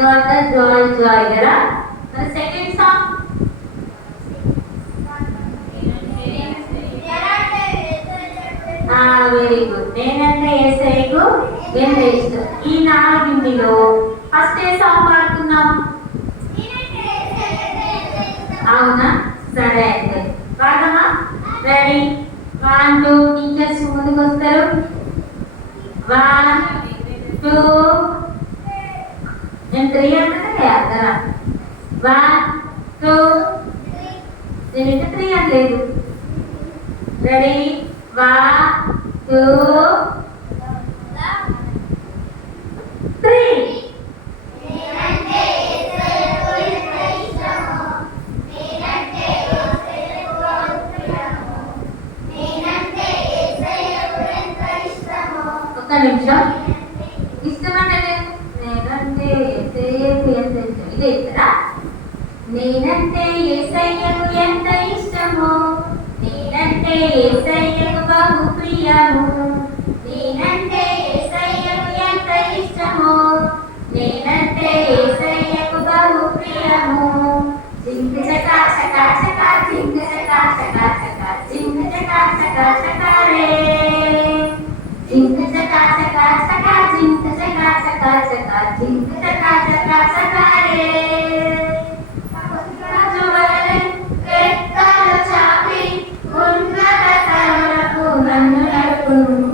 got the joy కదా. మరి second song very good. నేనంటే యేసయ్యకు ఎంత ఇష్టం. ఈ నాలుగింటిలో ఫస్ట్ ఏ సాంగ్ పాడుతున్నాం? అవునా, సరే అయితే పాడమా. రెడీ, 1 2 టీచర్స్ ముందుకు వస్తారు. 1 2 నేను 3 అంటే అర్థరా. 1 2 నేనైతే 3 అనలేదు. రెడీ, 1 2 3. ఒక్క నిమిషం. ఇష్టం అంటే నేనంటే యేసయ్యకు ఎంత ఇష్టం. ఇదే ఇస్తారా? నేనంటే యేసయ్యకు ఎంత ఇష్టమో, నేనంటే యేసయ్యకు బహు ప్రియము, నేనంటే యేసయ్యకు ఎంత ఇష్టమో, నేనంటే యేసయ్యకు బహు ప్రియము. జింక చకా చకా చకా జింక చకా చకా చకా జింక చకా చకా చకా రే, జింక చకా చకా చకా జింక చకా చకా చకా జింక చకా చకా చకా రే. రెక్కలు చాపి ఉన్నత స్థలములకు నన్ను నడుపును.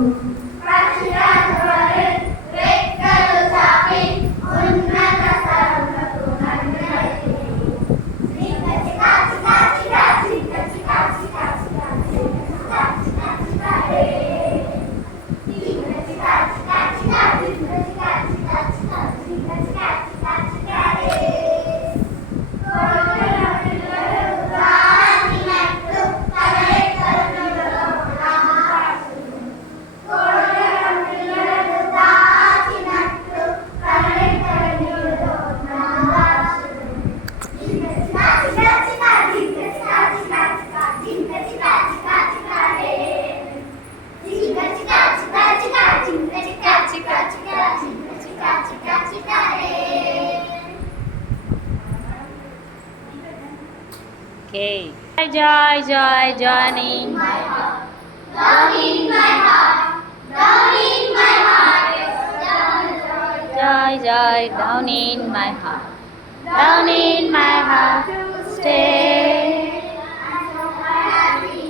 పక్షిరాజు వలె రెక్కలు చాపి ఉన్నత స్థలములకు నన్ను నడుపును. జింక చికా చికా చికా జింక చికా చికా చికా జింక చికా చికా చికా రే, జింక చికా చికా చికా జింక చికా చికా చికా జింక చికా చికా చికా రే. Okay. Joy, joy, joining my heart, down in my heart, down in my heart. Joy, joy, down in my heart, down in my heart. Stay. I'm so happy,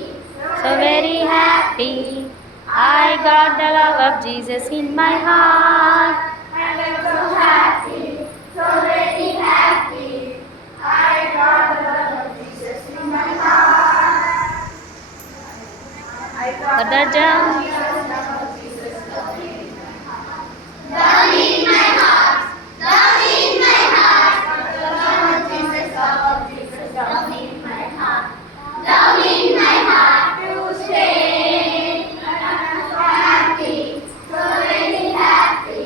so very happy. I got the love of Jesus in my heart. And I'm so happy, so very happy. I got the love of Jesus in my heart. I got the love of Jesus down in my heart, down in my heart, down in my heart. The love of Jesus down in my heart, down in my heart to stay. And I'm so happy, so very happy.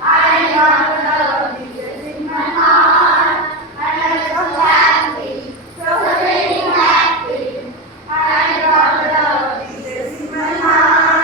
I got the love of Jesus in my heart. And I'm so happy, so very happy. I got the love of Jesus in my heart.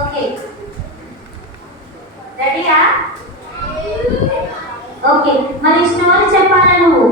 Okay రెడీయా? Okay మరి story చెప్పాలా నువ్వు?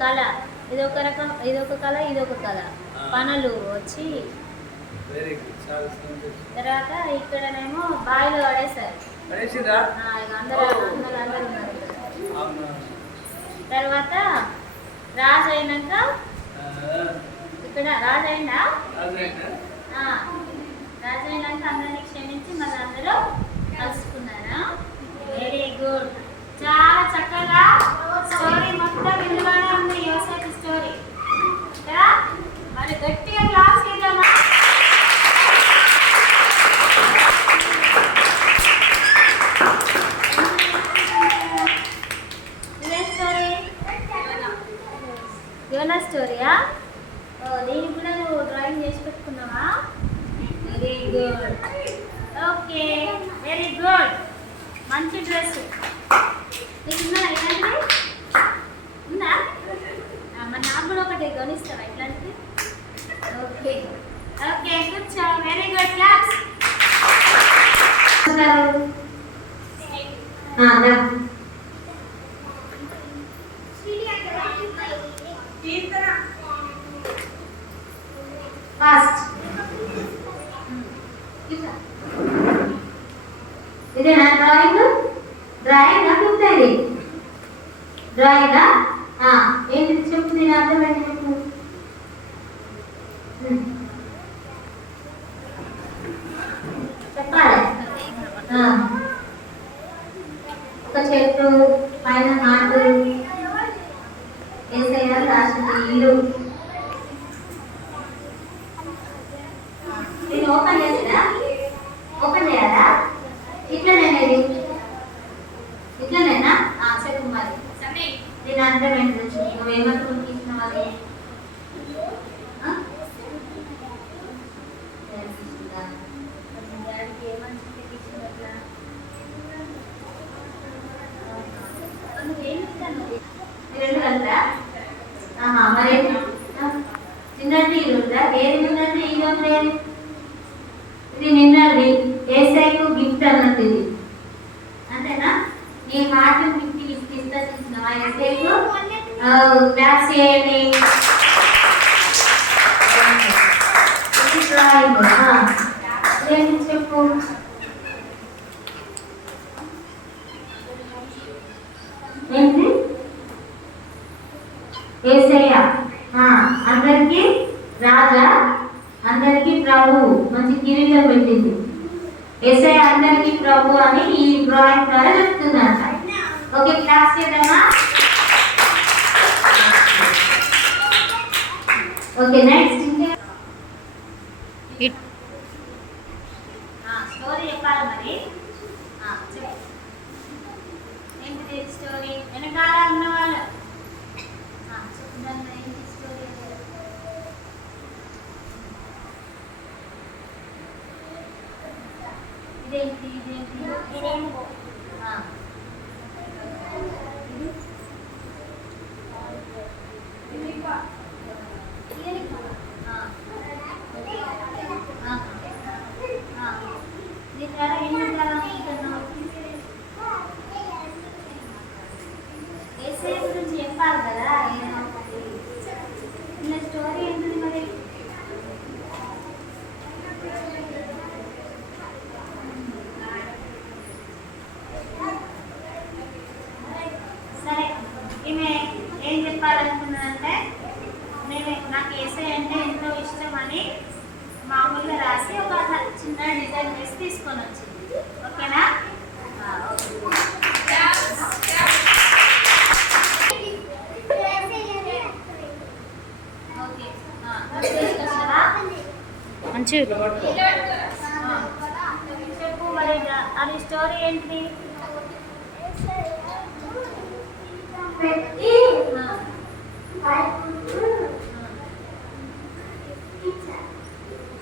కళ ఇదొక రకం, ఇదొక కళ, ఇదొక కళ. పనులు వచ్చి తర్వాత ఇక్కడనేమో బావిలో పడేశారు. అందరూ ఉన్నారు. తర్వాత రాజు అయినాక ఇక్కడ రాజు అయినాక అందరినీ క్షమించి మళ్ళీ అందరూ కలుసుకున్నారా? Very good. చాలా చక్కగా స్టోరీ మొత్తం విలువగా ఉంది. యోసేపు స్టోరీ కదా? మరి గట్టిగా క్లాస్ ఇద్దామా? ఇదే స్టోరీ యోనా స్టోరీయా? దీనికి కూడా నువ్వు డ్రాయింగ్ చేసి పెట్టుకున్నావా? Very good. Okay very good. మంచి డ్రెస్ నీకు ఉందా? ఇలాంటిది ఉందా? మరి నాకు కూడా ఒకటి గమనిస్తావా ఇట్లాంటిది? ఓకే ఓకే కూర్చో. Very good. క్లాస్. ఫాస్ట్ ఇదేనా డ్రాయింగ్? డ్రాయింగ్ చూస్తుంది. డ్రాయింగా? ఏంటి చెప్పు, నేను అర్థమైంది చెప్పు. చెప్పాలి. ఒక చెట్టు పైన హార్ట్ వేసేయాలి. రాసింది ఇల్లు. ఇది ఓపెన్ చేసినా? ఓపెన్ చేయాలా? ఇట్లనేది ఇట్లనేనా? చెప్పు మరి. దీని అర్థం ఏంటో చెప్పు. నువ్వేమనుకుని తీసినవాలి? రెండు కలిపా? మరి చిన్నది ఇది ఉందా? ఏది నిన్నది? ఇది ఉండేది. ఇది నిన్నది. ఏసైకు గిఫ్ట్ అన్నది ఇది. అంతేనా? నీ హార్ట్ గిఫ్ట్ ఇస్తా చూసినావా ఏసైకు? క్లాప్స్ చేయండి. ఏంటి చెప్పు. ఏంటి? యేసయ్య అందరికీ రాజా, అందరికీ ప్రభు. మంచి కిరీటం పెట్టింది. యేసయ్య అందరికీ ప్రభు అని ఈ డ్రాయింగ్ ద్వారా చెప్తుందంట. ఓకే క్లాస్ చేద్దామా? ఓకే నెక్స్ట్ స్టోరీ చెప్పాలి మరి. చెప్పు ఏంటి? ఇదేంటి ఇదేంటి దీని ద్వారా ఏం చేయాలనుకుంటున్నావు? ఏసఐ గురించి చెప్పాలి కదా. ఇలా స్టోరీ ఏంటిది మరి? సరే, ఈమె ఏం చెప్పాలనుకున్నదంటే నాకు ఏసఐ అంటే ఎంతో ఇష్టం అని మామూలుగా రాసి ఒక చిన్న డిజైన్ చేసి తీసుకొని వచ్చింది. ఓకేనా? మంచిగా చెప్పు మరి. అది స్టోరీ ఏంటి?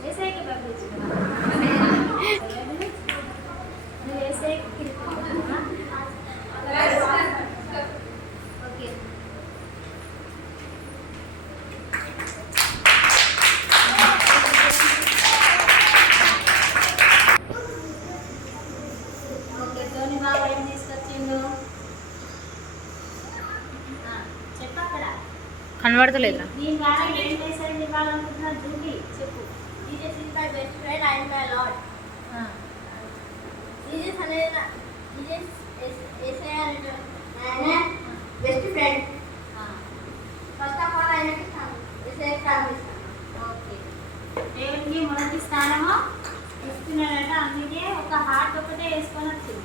ఏసైకి పంపించిన నువ్వు ఏసైకి ఓకే. ఓకే, ధోని బాబు ఏం తీసుకొచ్చిండు చెప్పక్కడ కనబడతలేదా? దీని ద్వారా ఏం మెసేజ్ ఇవ్వాలనుకుంటున్నారు? జూలీ చెప్పు. Jesus is my best friend and my Lord. Jesus అనేది ఏసయ్య ఆయన best friend. First of all ఆయనకి ఏసయ్య ప్రార్థిస్తాను. ఓకే, దేవునికి మొదటి స్థానము ఇస్తున్నాడట. అందుకే ఒక హార్ట్ ఒకటే వేసుకొని వచ్చింది.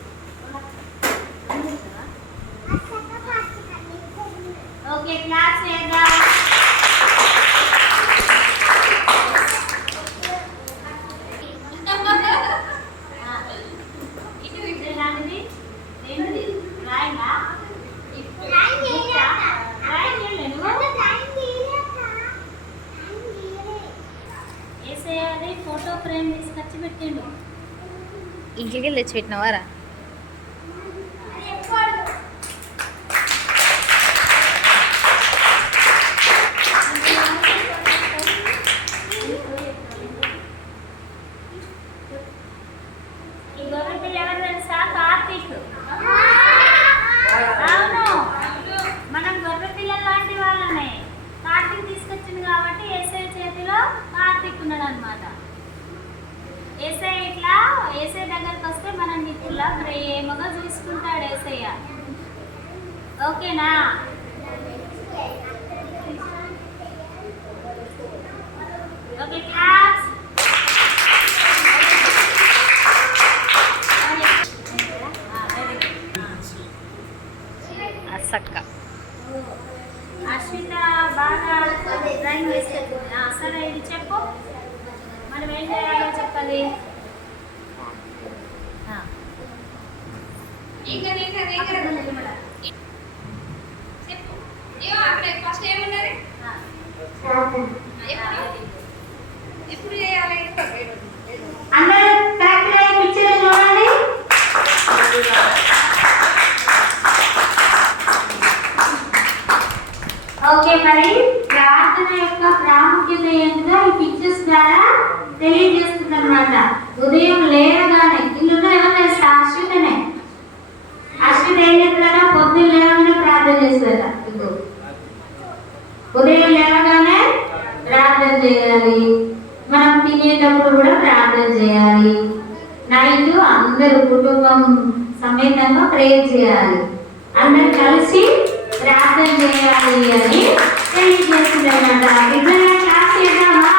ఓకే, క్లాస్ చేద్దాం. ఫోటో ఫ్రేమ్ తీసుకొచ్చి పెట్టిండు. ఇంటికి వెళ్ళి తెచ్చి పెట్టినవారా? ఈ గొర్రెపిల్ల ఎవరు తెలుసా? కార్తీక్. అవును, మనం గొర్రెపిల్ల లాంటి వాళ్ళనే. కార్తీక్ తీసుకొచ్చింది కాబట్టి ఏసఐ చేతిలో కార్తీక్ ఉన్నాడు అనమాట. ఏసఐ ఇట్లా ఏసఐ దగ్గరికి వస్తే మనం నిప్పులా ప్రేమగా చూసుకుంటాడు ఏసయ్య. ఓకేనా? Okay, class. అసక్క అశ్విత బాగా డ్రాయింగ్ వేసేది. సరే, ఇది చెప్పు. మనం ఏం చేయాలో చెప్పాలి. ఎప్పుడు చేయాలి? అందరూ కరెక్ట్గా ఈ పిక్చర్ చూడండి. ఓకే, మరి ప్రార్థన యొక్క ప్రాముఖ్యత ఏంటో ఈ పిక్చర్స్ ద్వారా తెలియజేస్తుంది అనమాట. ఉదయం లేవగానే ఇల్లులో ఏమన్నా తెలుసా? అశ్వితనే. అశ్విత ఏం చెప్తారా? పొద్దున్న లేవగానే ప్రార్థన చేస్తారా? ఉదయం లేవగానే ప్రార్థన చేయాలి. మనం తినేటప్పుడు కూడా ప్రార్థన చేయాలి. నైట్ అందరూ కుటుంబం సమేతంగా ప్రేయర్ చేయాలి. అందరు కలిసి ప్రార్థన చేయాలి అని తెలియజేస్తుందన్నమాట. విగ్రహం క్లాస్ చేద్దామా?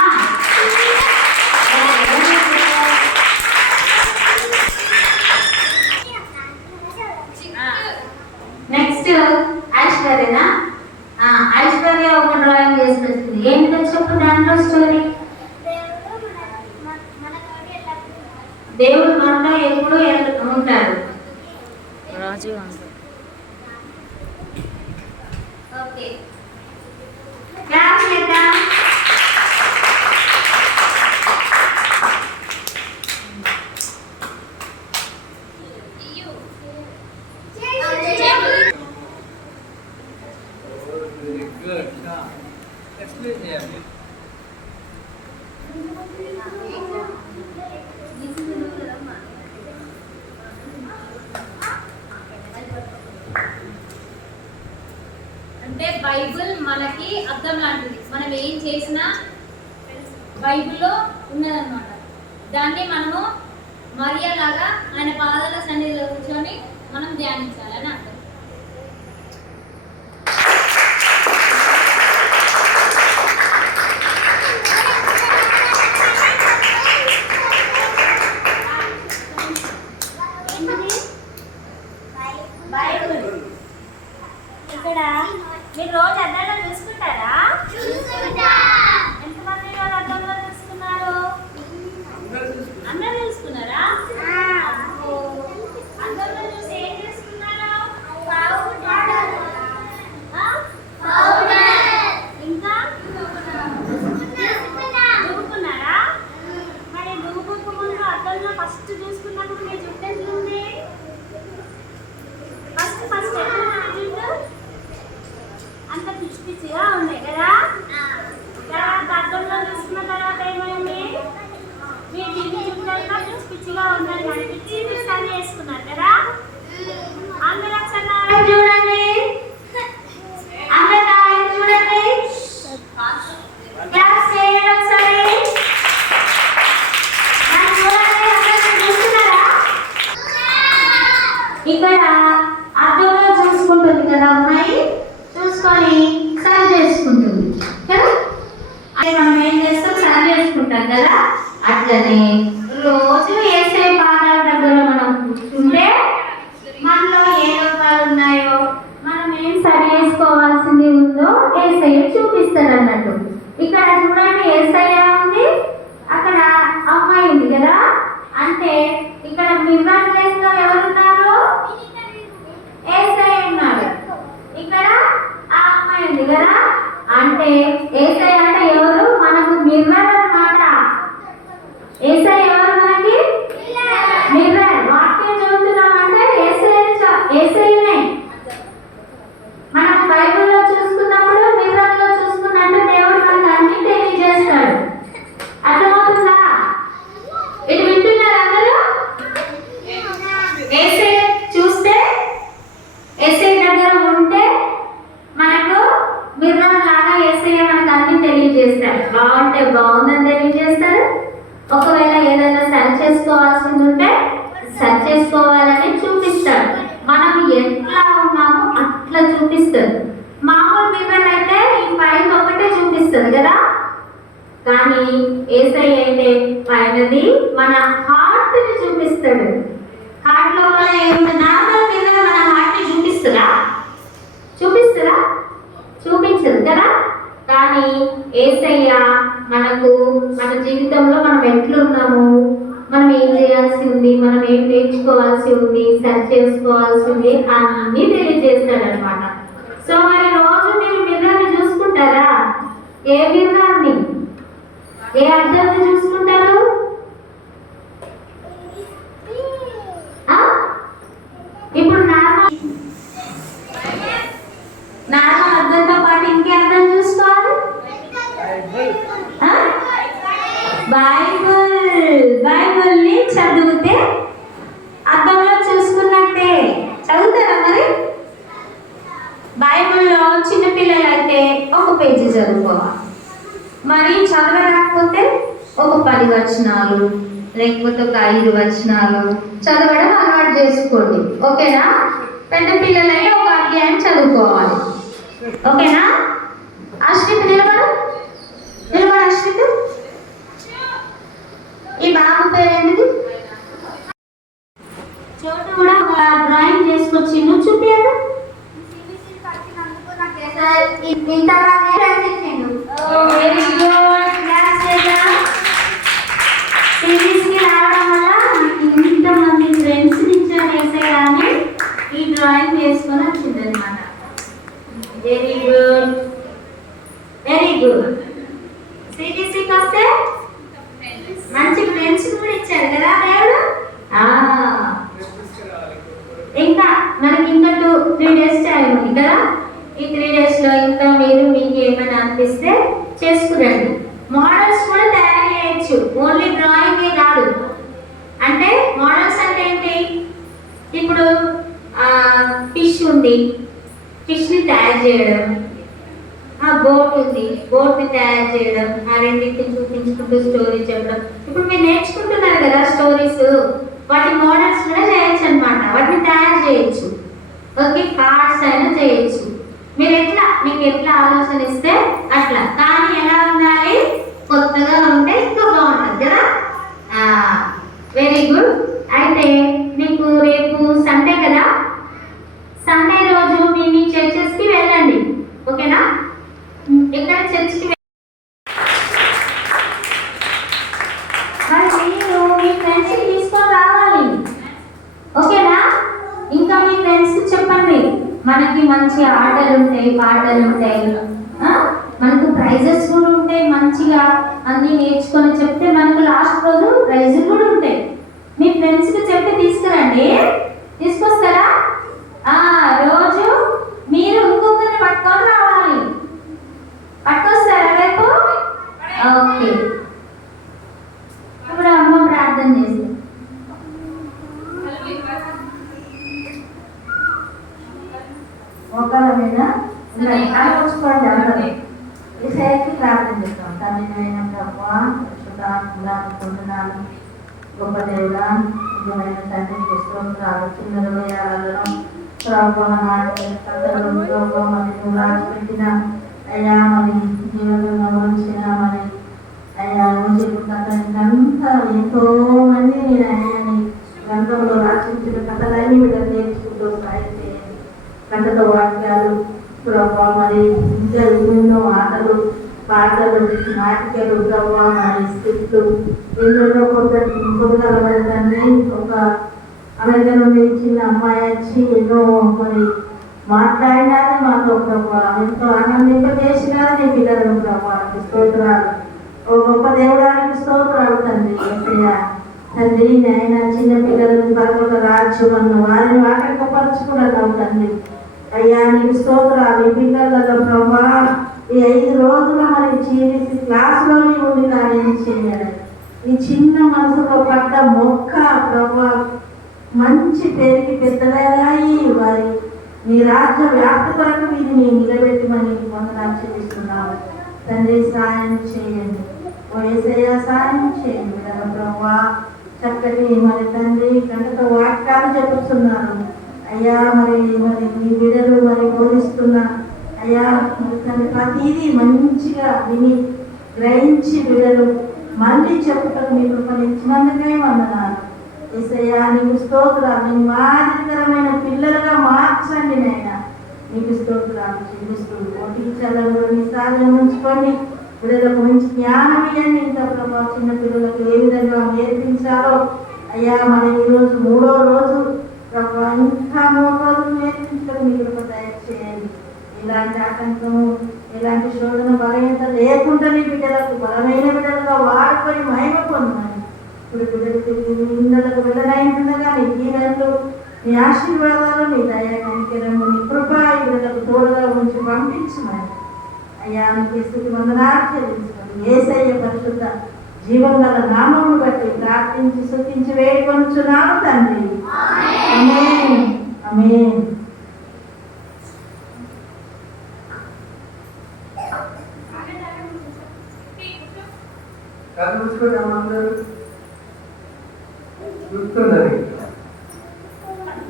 నెక్స్ట్ ఐశ్వర్యనా? ఐశ్వర్య ఒక డ్రాయింగ్ చేసుకొచ్చింది. ఏంటో చెప్పు దాంట్లో స్టోరీ. దేవుడు మనలో ఎప్పుడు ఉంటాడు. రాజు ఓకే, క్లాస్ చేద్దాం. బైబిల్ మనకి అర్థం లాంటిది. మనం ఏం చేసినా బైబిల్లో ఉన్నదన్నమాట. దాన్ని మనము మరియలాగా ఆయన పాదాల సన్నిధిలో కూర్చొని మనం ధ్యానించాలని అర్థం. ఇక్కడ మీరు రోజు అద్దంలో చూసుకుంటారా? ఎంతమంది రోజు అద్దంలో చూసుకున్నారు? అందరూ చూసుకున్నారా? అద్దంలో చూసి ఏం చేసుకున్నారు? ఇంకా దువ్వుకున్నారా? మరి దువ్వుకు ముందు అద్దంలో ఫస్ట్ చూసుకున్నప్పుడు మీ జుట్టు ఎట్లుంది? ఫస్ట్ ఎట్లుంది అంత పిచ్చి పిచ్చిగా ఉన్నాయి కదా. తర్వాత అద్దంలో చూసుకున్న తర్వాత ఏమైంది? మీ జుట్టంతా పిచ్చి పిచ్చిగా ఉందని అనిపించి మీరు సరి చేసుకున్నారు కదా. అందరూ ఒకసారి చూడండి, అందరూ చూడండి, క్లాస్ చేయండి ఒకసారి. ఇక్కడ అద్దంలో చూసుకుంటుంది కదా అమ్మాయి, చూసుకొని సరి చేసుకుంటుంది కదా. అదే మనం ఏం చేస్తాం, సరి చేసుకుంటాం కదా. అట్లనే రోజు వేసే పాదాల దగ్గర మనం కూర్చుంటే మనలో ఏ లోపాలు ఉన్నాయో, మనం ఏం సరి చేసుకోవాల్సింది ఉందో ఏసయ్య చూపిస్తాడు అన్నట్టు. ఇక్కడ చూడండి, ఏసయ్య ఉంది, అక్కడ అమ్మాయి ఉంది కదా. అంటే ఇక్కడ మిర్రర్ ప్లేస్ లో ఎవరున్నారు? ఏసయ్య ఉన్నాడు. ఇక్కడ ఆ అమ్మాయి ఉంది కదా. అంటే ఏసయ్య అంటే ఎవరు? మనకు మిర్రర్ అన్నమాట. ఏసయ్య ఎవరు మనకి? మిర్రర్. వాక్యం చదువుతున్నామంటే ఏసయ్యనే. మనం బైబిల్లో చూసుకున్నప్పుడు మిర్రర్లో చూసుకున్నట్టు దేవుడు మనకు అన్ని తెలియజేస్తాడు. అర్థమవుతుందా? ఇది వింటున్నారు అందరూ? ఏసయ్య చూస్తే, ఏసయ్య దగ్గర ఉంటే మనకు మిర్రర్ లాగా ఏసయ్య మనకు అన్ని తెలియజేస్తాడు. బాగుంటే బాగుందని తెలియజేస్తాడు. ఒకవేళ ఏదైనా సరి చేసుకోవాల్సింది ఉంటే సరి చేసుకోవాలని చూపిస్తాడు. మనం ఎట్లా ఉన్నామో అట్లా చూపిస్తాడు. మామూలు మిర్రర్ అయితే ఈ పైన ఒకటే చూపిస్తుంది కదా. కానీ ఏసయ్య అయితే పైనది మన హార్ట్ ని చూపిస్తాడు. హార్ట్ లో ఏముంది? నార్మల్ మిర్రర్ మన హార్ట్ ని చూపిస్తుందా? చూపించదు కదా. కానీ ఏసయ్య మనకు మన జీవితంలో మనం ఎట్లున్నాము, మనం ఏం చేయాల్సి ఉంది, మనం ఏం నేర్చుకోవాల్సి ఉంది, సరి చేసుకోవాల్సి ఉంది అన్నీ తెలియజేస్తాడు అనమాట. సో మరి రోజు మీరు మిర్రర్ని చూసుకుంటారా? ఏ మిర్రర్ని, ఏ అద్దంని చూసుకుంటారు? ఇప్పుడు నార్మల్ అద్దంతో పాటు ఇంకే అద్దం చూసుకోవాలి? బైబిల్ని చదివితే అద్దంలో చూసుకున్నట్టే. చదువుతారా మరి? బైబిల్లో చిన్నపిల్లలు అయితే ఒక పేజీ చదువుకోవాలి. మరి చదవరాకపోతే ఒక 10 వచనాలు లేకపోతే ఒక 5 వచనాలు చదవడం అలవాటు చేసుకోండి. ఓకేనా? పెద్ద పిల్లలైతే ఒక అధ్యాయం చదువుకోవాలి. ఓకేనా? అశ్విత్ నిలబడు, అశ్విత్. ఈ బాబు పేరు ఏంటిది? చోటు కూడా ఒక డ్రాయింగ్ చేసుకొచ్చి నువ్వు చూపించాడు. Very good. సిరీస్కి రావడం వల్ల ఇంతమంది ఫ్రెండ్స్ ఇచ్చారు వేసేయాలని ఈ డ్రాయింగ్ వేసుకొని వచ్చింది అనమాట. Very good, very good. సిరీస్కి వస్తే మంచి ఫ్రెండ్స్ కూడా ఇచ్చారు కదా దేవుడు. ఇంకా మనకి ఇంకా 3 days టైం ఉంది కదా. ఈ 3 days లో ఇంకా మీరు మీకు ఏమైనా అనిపిస్తే చేసుకురండి. మోడల్స్ కూడా తయారు చేయొచ్చు, ఓన్లీ డ్రాయింగ్ కాదు. అంటే మోడల్స్ అంటే ఏంటి? ఇప్పుడు ఫిష్ ఉంది, ఫిష్ని తయారు చేయడం, బోర్డు ఉంది, బోర్డుని తయారు చేయడం, ఆ రెండింటిని చూపించుకుంటూ స్టోరీ చెప్పడం. ఇప్పుడు మీరు నేర్చుకుంటున్నారు కదా స్టోరీస్, వాటి మోడల్స్ కూడా చేయొచ్చు అనమాట, వాటిని తయారు చేయొచ్చు. ఓకే, కార్డ్స్ అయినా చేయొచ్చు. మీకు ఎట్లా ఆలోచన ఇస్తే అట్లా, కానీ ఎలా ఉండాలి, కొత్తగా ఉంటే ఇంకా బాగుంటుంది కదా. Very good. అయితే మీకు రేపు సండే కదా, సండే రోజు మీ చర్చెస్కి వెళ్ళండి, ఓకేనా? ఇక్కడ చర్చికి మరి మీరు మీ ఫ్రెండ్స్ని తీసుకొని రావాలి, ఓకేనా? ఇంకా మీ ఫ్రెండ్స్ చెప్పండి, మనకి మంచి ఆటలు ఉంటాయి, పాటలు ఉంటాయి, మనకు ప్రైజెస్ కూడా ఉంటాయి, మంచిగా అన్నీ నేర్చుకొని చెప్తే మనకు లాస్ట్ రోజు ప్రైజులు కూడా ఉంటాయి. మీ ఫ్రెండ్స్కి చెప్పి తీసుకురండి. తీసుకొస్తారా? రోజు మీరు ఇంకొకరిని పట్టుకొని రావాలి. పట్టుకొస్తారా రేపు? ఓకే. ఇప్పుడు అమ్మ ప్రార్థన చేసి ఒకళ్ళ మీద ఆలోచించుకోండి. అందరూ ఈసారికి ప్రార్థన చేస్తాం. తమిళమైన ప్రభువా, పొందుతున్నాను గొప్ప దేవుడా, నిజమైన తండ్రి స్తోత్రాలు. చిన్న హృదయాలలో ప్రభావ కథలు ప్రభావ మరి నువ్వు రాసిపెట్టిన అయ్యా, మరి జీవితంలో ఉంచిన మరి అయ్యా రోజు కథలంతా ఎంతో మంది నేను అయ్యాని గ్రంథంలో రాసించిన కథలన్నీ వీళ్ళని నేర్చుకుంటూ సాగితే కథతో వాక్యాలు ప్రభావ మరి ఇంకా ఎన్నెన్నో ఆటలు, పాటలు, నాటికలు ప్రభావ మరి స్క్రిప్ట్లు ఎన్నెన్నో పొందగలగదండి. ఒక అమెరికా నుండి చిన్న అమ్మాయి వచ్చి ఎన్నో మరి మాట్లాడినారు మాతో ప్రభావ, ఎంతో ఆనందింపజేసినారు నీ పిల్లలను ప్రభావానికి స్తోత్రాలు. ఓ గొప్ప దేవుడానికి స్తోత్రాలు తండ్రి. తండ్రి నాయన చిన్న పిల్లలను పరలోక రాజ్యం అన్న వారిని ఆటంకపరచుకున్నావు తండ్రి. అయ్యా నీకు స్తోత్రాలు. ఈ పిల్లలలో ప్రభా ఈ 5 రోజుల మరి జీవిత క్లాసులోనే ఉండి కార్యం చేయాలి. ఈ చిన్న మనసులో పడ్డ మొక్క ప్రభా మంచి పెరిగి పెద్దదయ్యాయి, వారి నీ రాజ్య వ్యాప్తి కొరకు వీరిని నిలబెట్టమని వందనాలు చెల్లిస్తున్నాము తండ్రి. సాయం చేయండి ఓ యేసయ్య, సాయం చేయండి ప్రభా. చక్కటి మరి తండ్రి గంటతో వాక్యాలు చెప్పుతున్నారు అయ్యా, మరి మీ బిడ్డలు మరి బోధిస్తున్నా అయ్యా, మరి ప్రతిదీ మంచిగా విని గ్రహించి బిడ్డలు మళ్ళీ చెప్పుటకు మీ కృపనిచ్చినందుకే వందనాలు యేసయ్యా. నీకు స్తోత్రాలు. నీ మాదిరికరమైన పిల్లలుగా మార్చండి నాయనా, నీకు స్తోత్రాలు చెల్లిస్తూ టీచర్లను మీ సాధన ఉంచుకోండి. పిల్లలకు మంచి జ్ఞానం ఇవ్వండి. ఇంకా ప్రభావ చిన్న పిల్లలకు ఏ విధంగా నేర్పించాలో అయ్యా, మనం ఈరోజు 3వ రోజు ప్రభావ ఇంకా 3 రోజులు నేర్పించడం మీ కృప దయచేయండి. ఇలాంటి ఆటంకము, ఇలాంటి శోధన బలహీనత లేకుండా నీ బిడ్డలకు బలమైన బిడ్డలుగా వాడుకొని మహిమ పొందమని ఇప్పుడు బిడ్డలకు వెళ్ళనైంటుండగా నీ దీవెనలు, నీ ఆశీర్వాదాలు, నీ దయా కనికరము, నీ కృప ఈ బిడ్డలకు తోడుగా ఉంచి పంపించమని అయ్యా నీకు స్తుతి వందనాలు చెల్లించుకోండి. యేసయ్య పరిశుద్ధ జీవం గల నామమును బట్టి ప్రార్థించి స్తుతించి వేడుకొనుచున్నాను తండ్రి. ఆమేన్. ఆమేన్. చూస్తున్నారు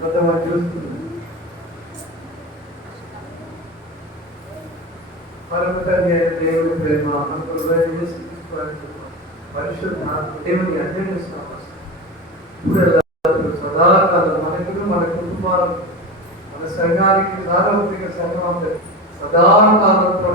కొంతమంది చూస్తున్నారు. పరమ తండ్రి అయిన దేవుని ప్రేమ పరిశుద్ధ దేవుని అన్వేషిస్తాం. సదాకాలం మనకు, మన కుటుంబాలకు, మన సంఘానికి, సార్వత్రిక సంఘం సదాకాలంతో